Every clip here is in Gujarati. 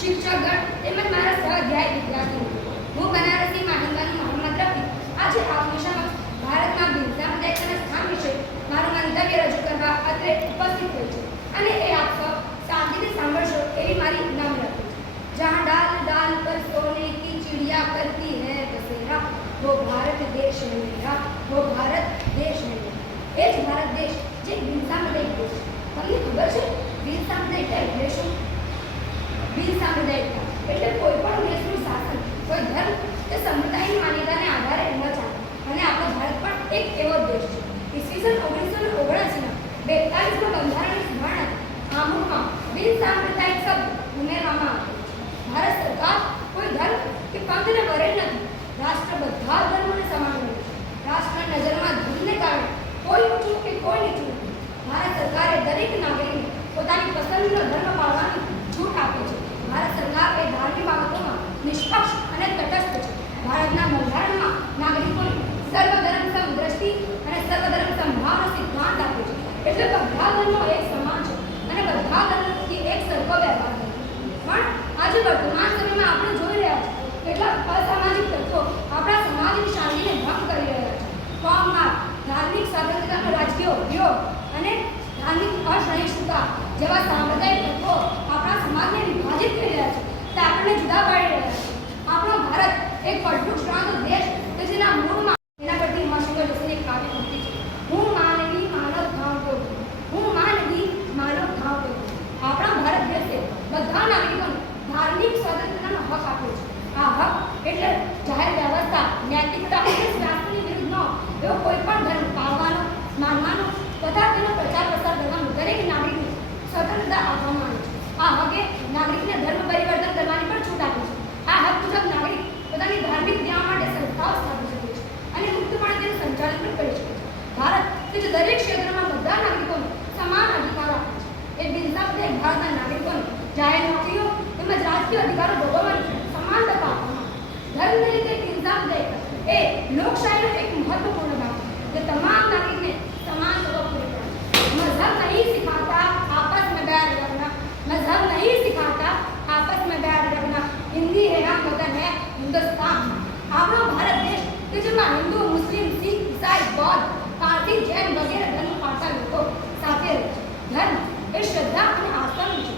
શિક્ષકગણ તેમજ મારા સહાધ્યાય વિદ્યાર્થીઓ, હું બનારસી માહિંદાનું મોહમ્મદ રફી આજે આપની સમક્ષ ભારતમાં બિનસાંપ્રદાયિકતાના સ્થાન વિશે મારું મંતવ્ય રજૂ કરવા અત્રે ઉપસ્થિત થઈ છું અને એ આપ સૌ શાંતિથી સાંભળશો એવી મારી નમ્ર અપીલ છે। जहाँ डाल डाल पर सोने की चिड़िया करती है बसेरा, वो भारत देश है मेरा, वो भारत देश है मेरा। એ જ ભારત દેશ જે બિનસાંપ્રદાયિક દેશ છે। તમને ખબર છે બિનસાંપ્રદાયિકતા એટલે શું? બિનસાંપ્રદાયિકતા એટલે કોઈ પણ દેશનું શાસન કોઈ ધર્મ કે સંપ્રદાયની માન્યતાને આધારે ન ચાલે અને આપણો ભારત પણ એક એવો દેશ છે। ઈસવીસન 1979ના 42મા બંધારણની સુધારણા આમુખમાં બિનસાંપ્રદાયિક શબ્દ ઉમેરવામાં આવ્યો। ભારત સરકાર કોઈ ધર્મ કે પંથને વરેલ નથી। રાષ્ટ્ર બધા ધર્મોને સમાન ગણે છે। રાષ્ટ્રના નજરમાં ધર્મને કારણે કોઈ ઊંચું કે કોઈ નીચું નથી। ભારત સરકારે દરેક નાગરિકને પોતાની પસંદનો ધર્મ પાળવાની છૂટ આપે છે। ભારત સરકાર એ ધાર્મિક બાબતોમાં નિષ્પક્ષ અને તટસ્થ છે। ભારતના બંધારણમાં નાગરિકોને સર્વધર્મ સમદ્રષ્ટિ અને સર્વધર્મ સમભાવનો સિદ્ધાંત આપે છે। એટલે બધા ધર્મો એક સમાન છે અને બધા ધર્મોથી એક સરખો વ્યવહાર છે। પણ આજે વર્તમાન સમયમાં આપણે જોઈ રહ્યા છીએ કેટલાક અસામાજિક તત્વો આપણા સમાજની શાંતિને ભંગ કરી રહ્યા છે। કોમવાદ, ધાર્મિક સ્વતંત્રતાનો રાજકીય ઉપયોગ અને ધાર્મિક અસહિષ્ણુતા જેવા સાંપ્રદાયિક તત્વો આપણા સમાજને વિભાજિત કરી રહ્યા છે તે આપણને જુદા પાડી રહ્યા છે। આપણો ભારત એક પડખું શ્રાંત દેશ કે જેના મૂળમાં એના પરથી મહાશંકર જોશીની એક કાવ્ય પંક્તિ છે, હું માનવી માનવ ભાવ તો હું માનવી માનવ ભાવ તો। આપણા ભારત દેશે બધા નાગરિકોને ધાર્મિક સ્વતંત્રતાનો હક આપ્યો છે। આ હક એટલે જાહેર વ્યવસ્થા, નૈતિકતા અને શાસ્ત્રની વિરુદ્ધનો એવો કોઈ પણ ધર્મ પાળવાનો, માનવાનો તથા તેનો પ્રચાર પ્રસાર કરવાનો દરેક નાગરિકને સ્વતંત્રતા આપવામાં આવે છે। આ હકે નાગરિકને ધર્મ પરિવર્તન કરવાની પણ છૂટ આપે છે। આ હક મુજબ નાગરિક પોતાની ધાર્મિક ક્રિયાઓ માટે સંસ્થાઓ સ્થાપી શકે છે અને મુક્તપણે તેનું સંચાલન પણ કરી શકે છે। ભારત કે જે દરેક ક્ષેત્રમાં બધા નાગરિકોને સમાન અધિકારો આપે છે, એ બિનસાંપ્રદાયિક ભારતના નાગરિકોને જાહેર નોકરીઓ તેમજ રાજકીય અધિકારો ભોગવવાની સમાન તક આપવામાં આવે। ધર્મને લીધે બિનસાંપ્રદાયિકતા એ લોકશાહીનો એક મહત્વપૂર્ણ ભાગ છે જે તમામ નાગરિકને સમાન તકો પૂરી પાડે છે। મઝહબ નહીં સિખાતા आपस में बैर रखना, मजहब नहीं सिखाता आपस में बैर रखना, हिंदी है हम वतन है हिंदुस्तान। આપણો ભારત દેશ કે જેમાં હિન્દુ, મુસ્લિમ, શીખ, ઈસાઈ, બૌદ્ધ, પારસી, જૈન વગેરે ધર્મ પાળતા લોકો સાથે રહે છે। ધર્મ એ શ્રદ્ધા અને આસ્થાનું છે।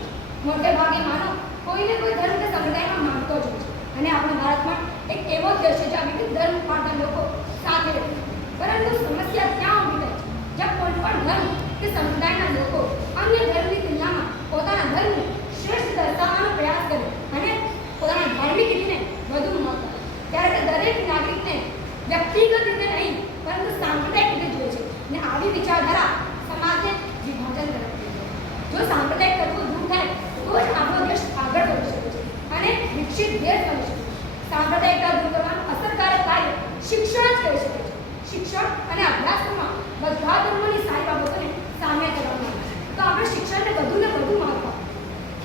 મોટે ભાગે માનવ કોઈને કોઈ ધર્મ કે સંપ્રદાયમાં માનતો જ હોય છે અને આપણો ભારત પણ એક એવો દેશ છે જ્યાં વિવિધ ધર્મ પાળતા લોકો સાથે રહે છે। પરંતુ સમસ્યા ત્યાં ઊભી થાય છે જ્યાં કોઈ પણ ધર્મ કે સંપ્રદાયના લોકો અન્ય ધર્મની તુલનામાં પોતાના ધર્મને શ્રેષ્ઠ દર્શાવવાનો પ્રયાસ કરે અને પોતાના ધાર્મિક રીતને વધુ મહત્વ આપે, ત્યારે તે દરેક નાગરિકને વ્યક્તિગત રીતે નહીં પરંતુ સાંપ્રદાયિક રીતે જોઈએ છે અને આવી વિચારધારા સમાજને વિભાજન કરે છે। જો સાંપ્રદાયિક તત્વો દૂર થાય તો જ આપણો દેશ આગળ વધી શકે છે અને વિકસિત દેશ બની શકે છે। સાંપ્રદાયિકતા દૂર કરવાનું અસરકારક કાર્ય શિક્ષણ જ કરી શકે છે। શિક્ષણ અને અભ્યાસક્રમમાં બધા ધર્મોની સારી બાબતોને સામ્ય કરવામાં આવે તો આપણે શિક્ષણને વધુને વધુ મહત્વ આપીએ।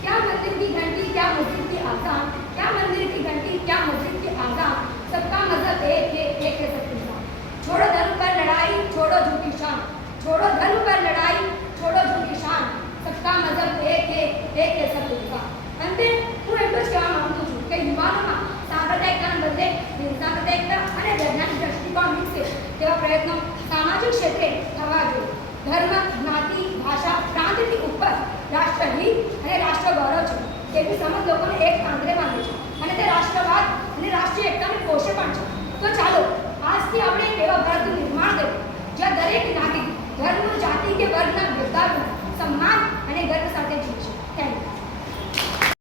क्या मंदिर की घंटी क्या मस्जिद की आजान, क्या मंदिर की घंटी क्या मस्जिद की आजान, सबका मजहब एक है एक है सबके साथ। छोड़ो धर्म पर लड़ाई छोड़ो झूठी शान, छोड़ो धर्म पर लड़ाई छोड़ो झूठी शान, सबका मजहब एक है सबके साथ। અંતે હું એટલું જ કહેવા માંગુ છું કે યુવાનોમાં સાંપ્રદાયિકતાને બદલે બિનસાંપ્રદાયિકતા અને વૈજ્ઞાનિક દ્રષ્ટિકોણ વિકસે તેવા પ્રયત્નો સામાજિક ક્ષેત્રે થવા જોઈએ। ધર્મ, જ્ઞાતિ, ભાષા, પ્રાંતથી ઉપર રાષ્ટ્રહિત અને રાષ્ટ્ર ગૌરવ છે તેવી સમજ લોકોને એક આંતરે બાંધે છે અને તે રાષ્ટ્રવાદ અને રાષ્ટ્રીય એકતાને પોષે પણ છે। તો ચાલો આજથી આપણે એક એવા ભારતનું નિર્માણ કરીએ જ્યાં દરેક નાગરિક ધર્મ, જાતિ કે વર્ગના